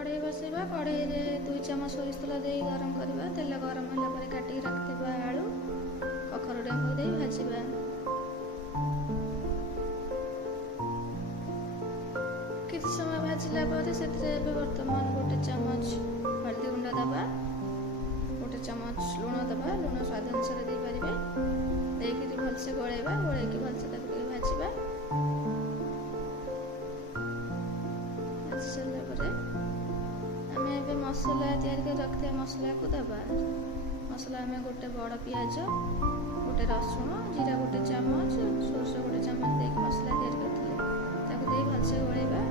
कढ़ई बसैबा कढ़ई रे 2 चामच सोरिष तेल दे गरम करवा तेल गरम होला पर काटी रखिबा आलू कखर डेंगू दे भाजिबा किछि समय भाजिला पर सेतरे वर्तमान 1 चामच हल्दी गुंडा दबा 1 चामच लूण दबा लूण स्वाद अनुसार दे परिबे देकी भलसे गोळेबा गोळेकी भलसे ताकि भाजिबा सारा पर आमे ए मसला तैयार कर रखते मसला को दबा मसला में गोटे बड़ पियाज गोटे रसुण जीरा 1 चामच सोरस 1 चामच दे मसला तैयार करथिले ताको दे भलसे गोळेबा